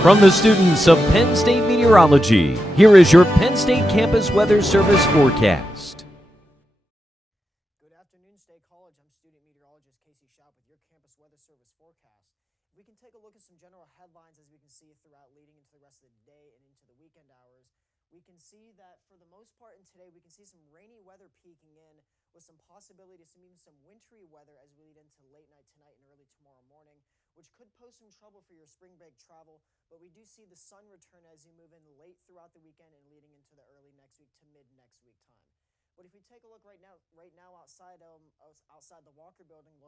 From the students of Penn State Meteorology, here is your Penn State Campus Weather Service forecast. Good afternoon, State College. I'm student meteorologist Shoup with your Campus Weather Service forecast. We can take a look at some general headlines as we can see throughout leading into the rest of the day and into the weekend hours. We can see that for the most part in today, we can see some rainy weather peeking in with some possibility of even some wintry weather as we lead into late night tonight and early tomorrow morning, which could pose some trouble for your spring break travel. But we do see the sun return as you move in late throughout the weekend and leading into the early next week to mid next week time. But if we take a look right now outside the Walker Building,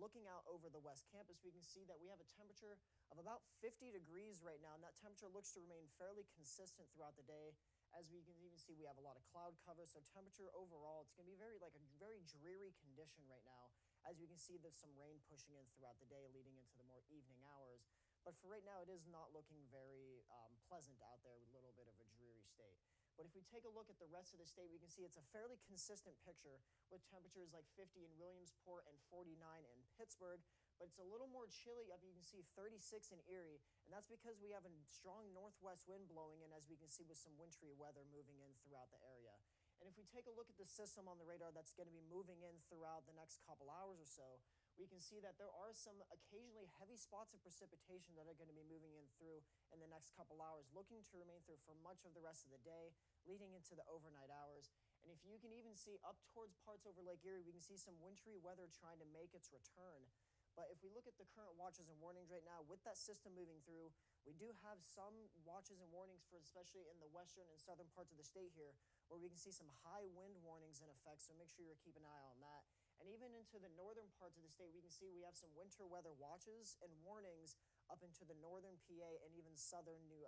looking out over the West Campus, we can see that we have a temperature of about 50 degrees right now, and that temperature looks to remain fairly consistent throughout the day. As we can even see, we have a lot of cloud cover, so temperature overall, it's going to be very dreary condition right now. As you can see, there's some rain pushing in throughout the day, leading into the more evening hours. But for right now, it is not looking very pleasant out there, a little bit of a dreary state. But if we take a look at the rest of the state, we can see it's a fairly consistent picture with temperatures like 50 in Williamsport and 49 in Pittsburgh. But it's a little more chilly up. You can see 36 in Erie, and that's because we have a strong northwest wind blowing in, as we can see with some wintry weather moving in throughout the area. And if we take a look at the system on the radar that's going to be moving in throughout the next couple hours or so, we can see that there are some occasionally heavy spots of precipitation that are going to be moving in through in the next couple hours, looking to remain through for much of the rest of the day, leading into the overnight hours. And if you can even see up towards parts over Lake Erie, we can see some wintry weather trying to make its return. But if we look at the current watches and warnings right now, with that system moving through, we do have some watches and warnings for especially in the western and southern parts of the state here, where we can see some high wind warnings in effect, so make sure you're keeping an eye on that. And even into the northern parts of the state, we can see we have some winter weather watches and warnings up into the northern PA and even southern New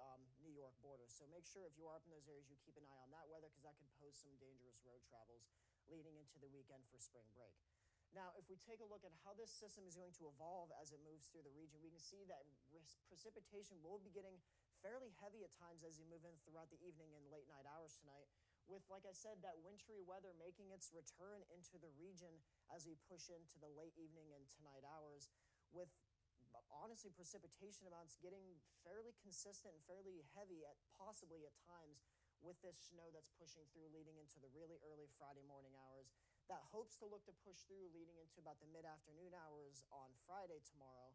York border. So make sure if you are up in those areas, you keep an eye on that weather, because that could pose some dangerous road travels leading into the weekend for spring break. Now, if we take a look at how this system is going to evolve as it moves through the region, we can see that precipitation will be getting fairly heavy at times as you move in throughout the evening and late night hours tonight, with, like I said, that wintry weather making its return into the region as we push into the late evening and tonight hours, with honestly precipitation amounts getting fairly consistent and fairly heavy possibly at times, with this snow that's pushing through leading into the really early Friday morning hours. That hopes to look to push through leading into about the mid-afternoon hours on Friday tomorrow.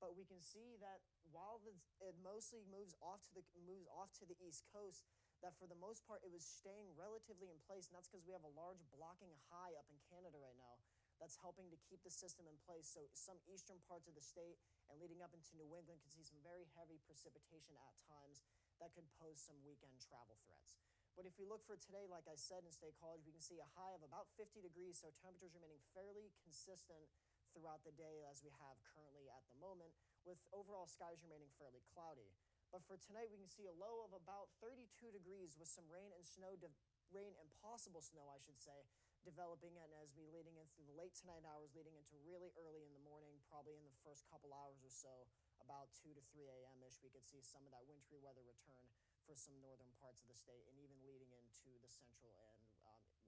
But we can see that while it mostly moves off to the East Coast, that for the most part it was staying relatively in place, and that's because we have a large blocking high up in Canada right now that's helping to keep the system in place. So some eastern parts of the state and leading up into New England can see some very heavy precipitation at times that could pose some weekend travel threats. But if we look for today, like I said, in State College, we can see a high of about 50 degrees, so temperatures remaining fairly consistent throughout the day as we have currently at the moment, with overall skies remaining fairly cloudy. But for tonight, we can see a low of about 32 degrees with some rain and possible snow, I should say, developing in as we leading in through the late tonight hours, leading into really early in the morning, probably in the first couple hours or so, about 2 to 3 a.m.-ish, we could see some of that wintry weather return for some northern parts of the state and even leading into the central and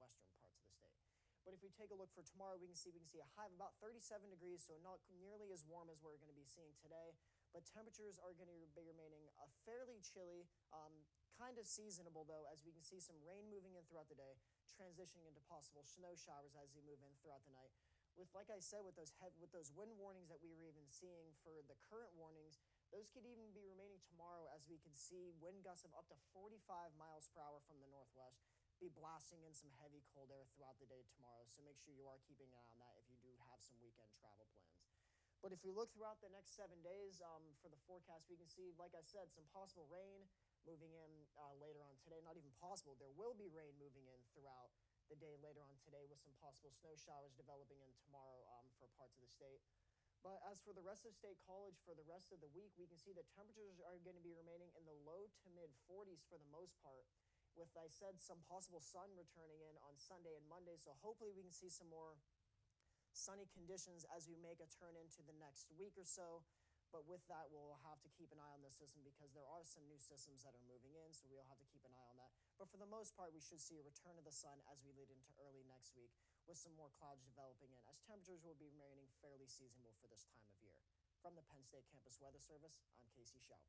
western parts of the state. But if we take a look for tomorrow, we can see a high of about 37 degrees, so not nearly as warm as we're going to be seeing today. But temperatures are going to be remaining fairly chilly, kind of seasonable though, as we can see some rain moving in throughout the day, transitioning into possible snow showers as we move in throughout the night. With, like I said, with those wind warnings that we were even seeing for the current warnings, those could even be remaining tomorrow, as we could see wind gusts of up to 45 miles per hour from the northwest be blasting in some heavy cold air throughout the day tomorrow. So make sure you are keeping an eye on that if you do have some weekend travel plans. But if we look throughout the next 7 days for the forecast, we can see, like I said, some possible rain moving in later on today. Not even possible. There will be rain moving in throughout the day later on today, with some possible snow showers developing in tomorrow for parts of the state. But as for the rest of State College, for the rest of the week, we can see the temperatures are going to be remaining in the low to mid 40s for the most part, with, I said, some possible sun returning in on Sunday and Monday. So hopefully we can see some more sunny conditions as we make a turn into the next week or so. But with that, we'll have to keep an eye on the system, because there are some new systems that are moving in, so we'll have to keep an eye on that. But for the most part, we should see a return of the sun as we lead into early next week, with some more clouds developing in, as temperatures will be remaining fairly seasonable for this time of year. From the Penn State Campus Weather Service, I'm Casey Shoup.